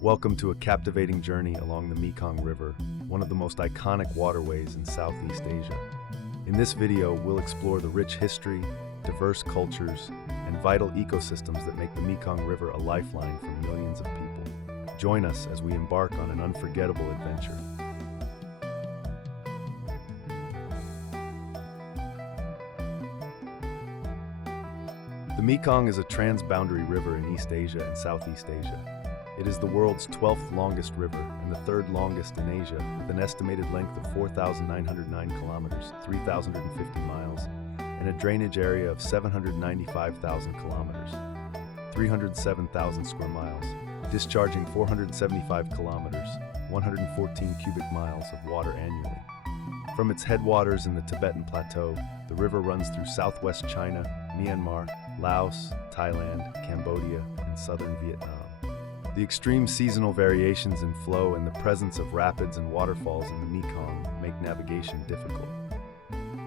Welcome to a captivating journey along the Mekong River, one of the most iconic waterways in Southeast Asia. In this video, we'll explore the rich history, diverse cultures, and vital ecosystems that make the Mekong River a lifeline for millions of people. Join us as we embark on an unforgettable adventure. The Mekong is a transboundary river in East Asia and Southeast Asia. It is the world's 12th longest river and the third longest in Asia, with an estimated length of 4,909 kilometers, 3,050 miles, and a drainage area of 795,000 kilometers, 307,000 square miles, discharging 475 kilometers, 114 cubic miles of water annually. From its headwaters in the Tibetan Plateau, the river runs through southwest China, Myanmar, Laos, Thailand, Cambodia, and southern Vietnam. The extreme seasonal variations in flow and the presence of rapids and waterfalls in the Mekong make navigation difficult.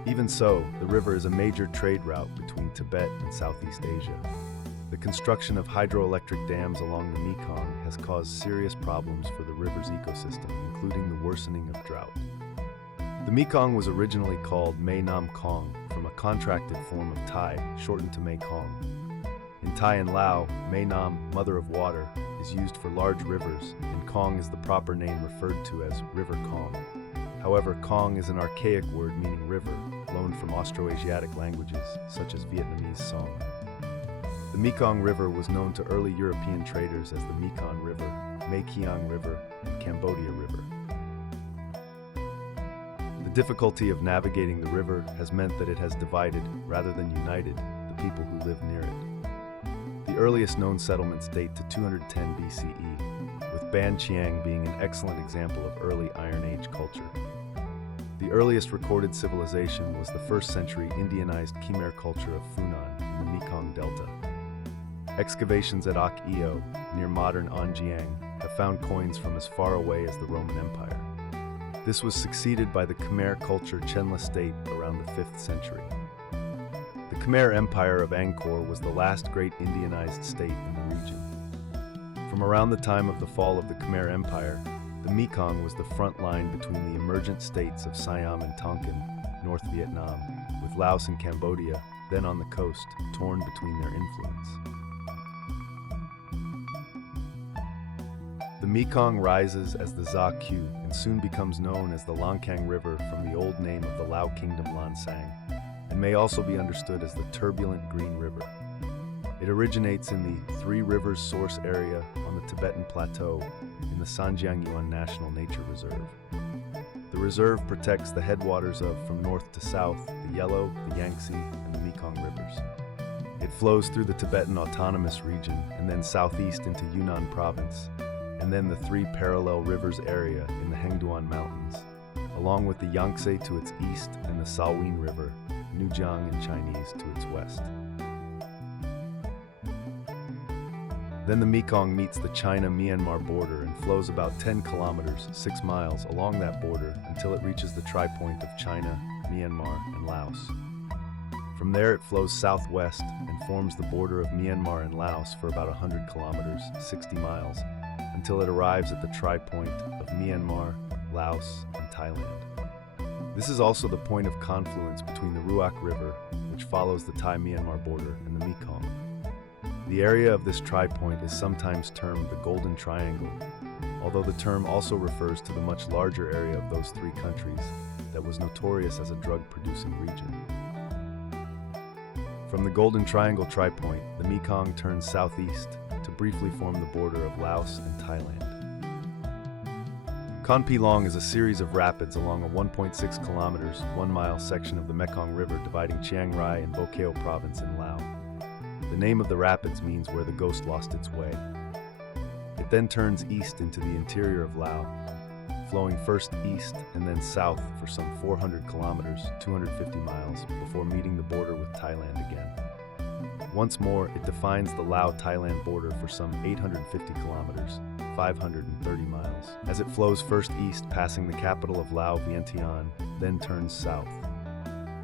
Even so, the river is a major trade route between Tibet and Southeast Asia. The construction of hydroelectric dams along the Mekong has caused serious problems for the river's ecosystem, including the worsening of drought. The Mekong was originally called Mae Nam Kong, from a contracted form of Thai, shortened to Mekong. In Thai and Lao, Mae Nam, Mother of Water, is used for large rivers, and Kong is the proper name referred to as River Kong. However, Kong is an archaic word meaning river, loaned from Austroasiatic languages, such as Vietnamese Song. The Mekong River was known to early European traders as the Mekong River, Mae Kiang River, and Cambodia River. The difficulty of navigating the river has meant that it has divided, rather than united, the people who live near it. The earliest known settlements date to 210 BCE, with Ban Chiang being an excellent example of early Iron Age culture. The earliest recorded civilization was the 1st century Indianized Khmer culture of Funan in the Mekong Delta. Excavations at Ak Eo, near modern Anjiang, have found coins from as far away as the Roman Empire. This was succeeded by the Khmer culture Chenla state around the 5th century. The Khmer Empire of Angkor was the last great Indianized state in the region. From around the time of the fall of the Khmer Empire, the Mekong was the front line between the emergent states of Siam and Tonkin, North Vietnam, with Laos and Cambodia, then on the coast, torn between their influence. The Mekong rises as the Za Q and soon becomes known as the Langkang River from the old name of the Lao Kingdom Lan Sang, and may also be understood as the Turbulent Green River. It originates in the Three Rivers Source Area on the Tibetan Plateau in the Sanjiangyuan National Nature Reserve. The reserve protects the headwaters of, from north to south, the Yellow, the Yangtze, and the Mekong rivers. It flows through the Tibetan Autonomous Region and then southeast into Yunnan Province, and then the Three Parallel Rivers area in the Hengduan Mountains, along with the Yangtze to its east and the Salween River, Nujiang in Chinese, to its west. Then the Mekong meets the China-Myanmar border and flows about 10 kilometers, 6 miles, along that border until it reaches the tri-point of China, Myanmar, and Laos. From there it flows southwest and forms the border of Myanmar and Laos for about 100 kilometers, 60 miles, until it arrives at the tri-point of Myanmar, Laos, and Thailand. This is also the point of confluence between the Ruak River, which follows the Thai-Myanmar border, and the Mekong. The area of this tri-point is sometimes termed the Golden Triangle, although the term also refers to the much larger area of those three countries that was notorious as a drug-producing region. From the Golden Triangle tri-point, the Mekong turns southeast to briefly form the border of Laos and Thailand. Kon Pi Long is a series of rapids along a 1.6 kilometers, 1 mile section of the Mekong River dividing Chiang Rai and Bokeo Province in Laos. The name of the rapids means where the ghost lost its way. It then turns east into the interior of Laos, flowing first east and then south for some 400 kilometers, 250 miles, before meeting the border with Thailand again. Once more, it defines the Lao-Thailand border for some 850 kilometers, 530 miles, as it flows first east passing the capital of Lao, Vientiane, then turns south.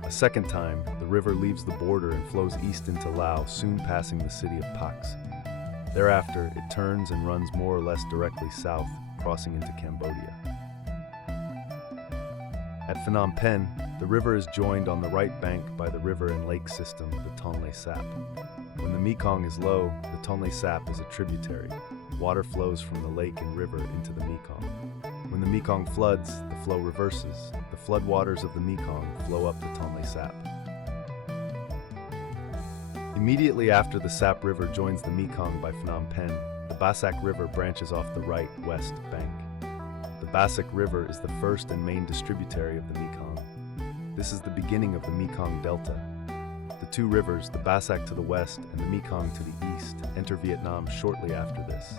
A second time, the river leaves the border and flows east into Laos, soon passing the city of Pax. Thereafter, it turns and runs more or less directly south, crossing into Cambodia. At Phnom Penh, the river is joined on the right bank by the river and lake system, the Tonle Sap. When the Mekong is low, the Tonle Sap is a tributary. Water flows from the lake and river into the Mekong. When the Mekong floods, the flow reverses. The floodwaters of the Mekong flow up the Tonle Sap. Immediately after the Sap River joins the Mekong by Phnom Penh, the Basak River branches off the right west bank. The Basak River is the first and main distributary of the Mekong. This is the beginning of the Mekong Delta. The two rivers, the Basak to the west and the Mekong to the east, enter Vietnam shortly after this.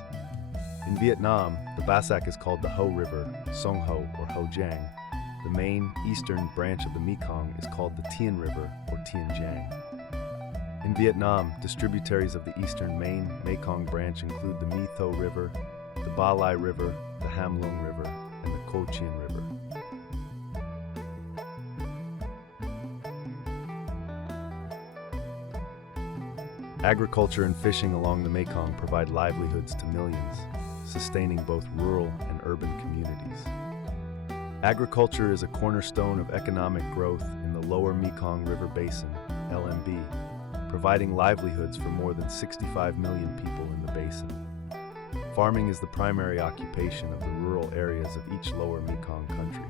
In Vietnam, the Basak is called the Ho River, Sông Ho or Ho Giang. The main, eastern branch of the Mekong is called the Tien River or Tien Giang. In Vietnam, distributaries of the eastern main Mekong branch include the My Tho River, the Ba Lai River, the Ham Luang River, and the Co Chien River. Agriculture and fishing along the Mekong provide livelihoods to millions, sustaining both rural and urban communities. Agriculture is a cornerstone of economic growth in the lower Mekong River Basin, LMB, providing livelihoods for more than 65 million people in the basin. Farming is the primary occupation of the rural areas of each lower Mekong country.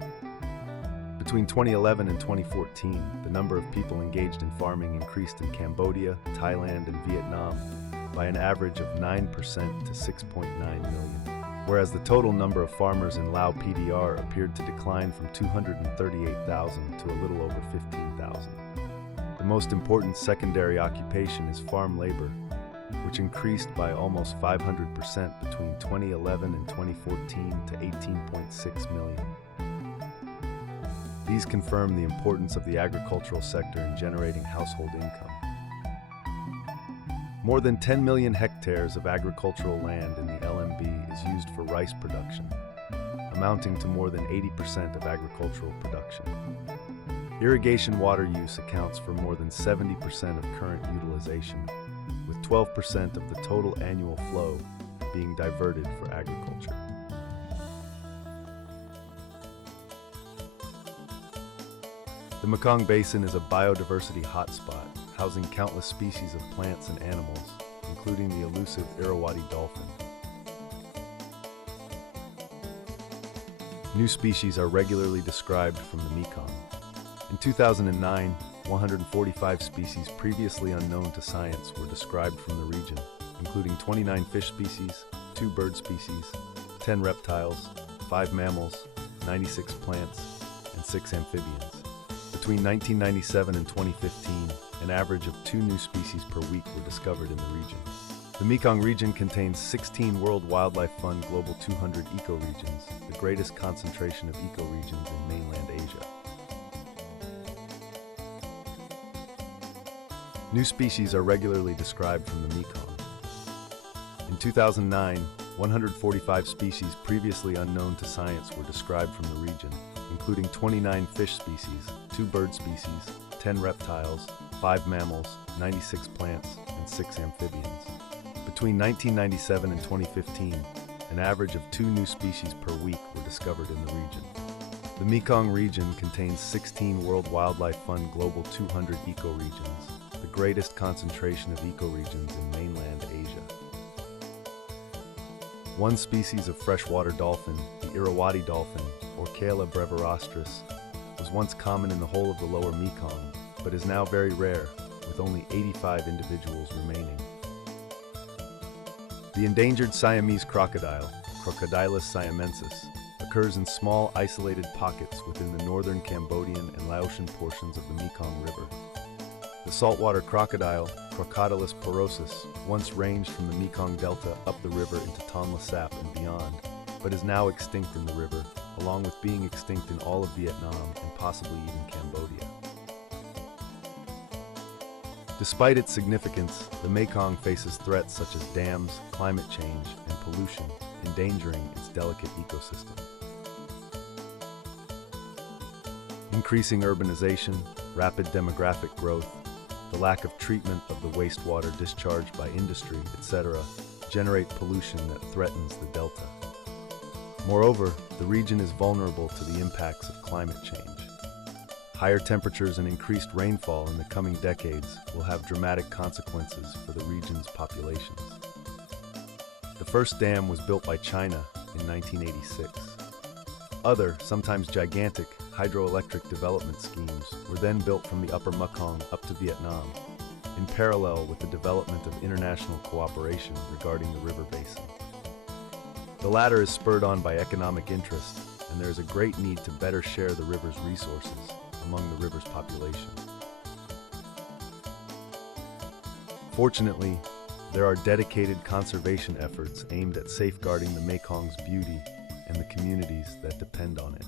Between 2011 and 2014, the number of people engaged in farming increased in Cambodia, Thailand, and Vietnam by an average of 9% to 6.9 million, whereas the total number of farmers in Lao PDR appeared to decline from 238,000 to a little over 15,000. The most important secondary occupation is farm labor, which increased by almost 500% between 2011 and 2014 to 18.6 million. These confirm the importance of the agricultural sector in generating household income. More than 10 million hectares of agricultural land in the LMB is used for rice production, amounting to more than 80% of agricultural production. Irrigation water use accounts for more than 70% of current utilization, with 12% of the total annual flow being diverted for agriculture. The Mekong Basin is a biodiversity hotspot, housing countless species of plants and animals, including the elusive Irrawaddy dolphin. New species are regularly described from the Mekong. In 2009, 145 species previously unknown to science were described from the region, including 29 fish species, 2 bird species, 10 reptiles, 5 mammals, 96 plants, and 6 amphibians. Between 1997 and 2015, an average of 2 new species per week were discovered in the region. The Mekong region contains 16 World Wildlife Fund Global 200 ecoregions, the greatest concentration of ecoregions in mainland Asia. New species are regularly described from the Mekong. In 2009, 145 species previously unknown to science were described from the region, including 29 fish species, 2 bird species, 10 reptiles, 5 mammals, 96 plants, and 6 amphibians. Between 1997 and 2015, an average of 2 new species per week were discovered in the region. The Mekong region contains 16 World Wildlife Fund Global 200 ecoregions, the greatest concentration of ecoregions in mainland Asia. One species of freshwater dolphin, the Irrawaddy dolphin, or Caela brevirostris, was once common in the whole of the lower Mekong, but is now very rare, with only 85 individuals remaining. The endangered Siamese crocodile, Crocodilus siamensis, occurs in small isolated pockets within the northern Cambodian and Laotian portions of the Mekong River. The saltwater crocodile, Crocodilus porosus, once ranged from the Mekong Delta up the river into Tonle Sap and beyond, but is now extinct in the river, along with being extinct in all of Vietnam and possibly even Cambodia. Despite its significance, the Mekong faces threats such as dams, climate change, and pollution, endangering its delicate ecosystem. Increasing urbanization, rapid demographic growth, the lack of treatment of the wastewater discharged by industry, etc., generate pollution that threatens the delta. Moreover, the region is vulnerable to the impacts of climate change. Higher temperatures and increased rainfall in the coming decades will have dramatic consequences for the region's populations. The first dam was built by China in 1986. Other, sometimes gigantic, hydroelectric development schemes were then built from the upper Mekong up to Vietnam, in parallel with the development of international cooperation regarding the river basin. The latter is spurred on by economic interest, and there is a great need to better share the river's resources among the river's population. Fortunately, there are dedicated conservation efforts aimed at safeguarding the Mekong's beauty and the communities that depend on it.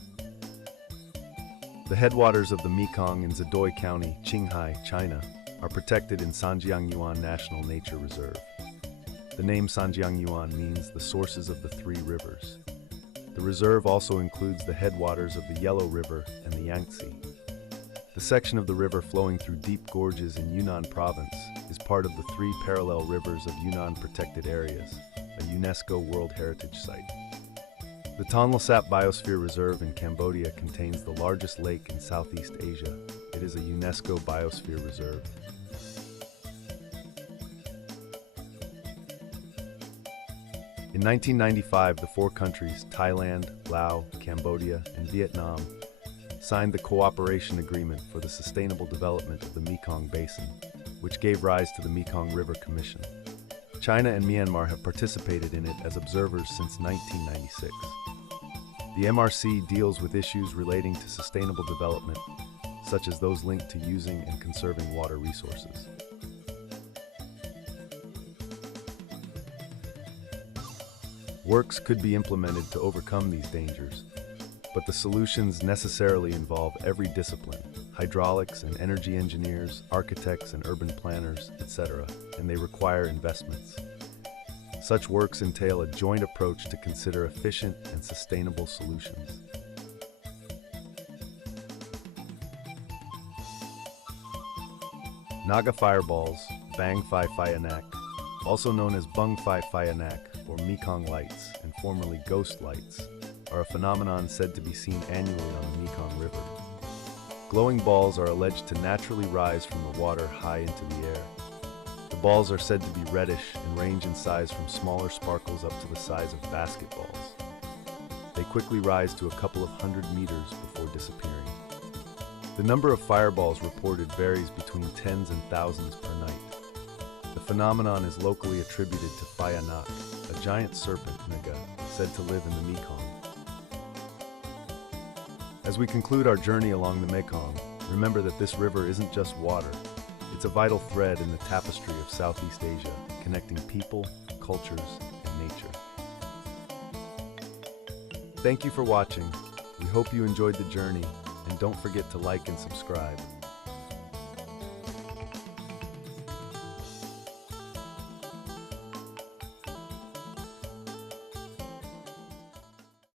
The headwaters of the Mekong in Zidoi County, Qinghai, China, are protected in Sanjiangyuan National Nature Reserve. The name Sanjiangyuan means the sources of the three rivers. The reserve also includes the headwaters of the Yellow River and the Yangtze. The section of the river flowing through deep gorges in Yunnan Province is part of the three parallel rivers of Yunnan Protected Areas, a UNESCO World Heritage Site. The Tonle Sap Biosphere Reserve in Cambodia contains the largest lake in Southeast Asia. It is a UNESCO Biosphere Reserve. In 1995, the four countries, Thailand, Laos, Cambodia, and Vietnam, signed the Cooperation Agreement for the Sustainable Development of the Mekong Basin, which gave rise to the Mekong River Commission. China and Myanmar have participated in it as observers since 1996. The MRC deals with issues relating to sustainable development, such as those linked to using and conserving water resources. Works could be implemented to overcome these dangers, but the solutions necessarily involve every discipline: hydraulics and energy engineers, architects and urban planners, etc., and they require investments. Such works entail a joint approach to consider efficient and sustainable solutions. Naga Fireballs, Bang Phai Phayanak, also known as Bung Phai Phayanak or Mekong lights and formerly ghost lights, are a phenomenon said to be seen annually on the Mekong River. Glowing balls are alleged to naturally rise from the water high into the air. The balls are said to be reddish and range in size from smaller sparkles up to the size of basketballs. They quickly rise to a couple of 100 meters before disappearing. The number of fireballs reported varies between tens and thousands per night. The phenomenon is locally attributed to Phayanak, a giant serpent Naga, said to live in the Mekong. As we conclude our journey along the Mekong, remember that this river isn't just water. It's a vital thread in the tapestry of Southeast Asia, connecting people, cultures, and nature. Thank you for watching. We hope you enjoyed the journey, and don't forget to like and subscribe.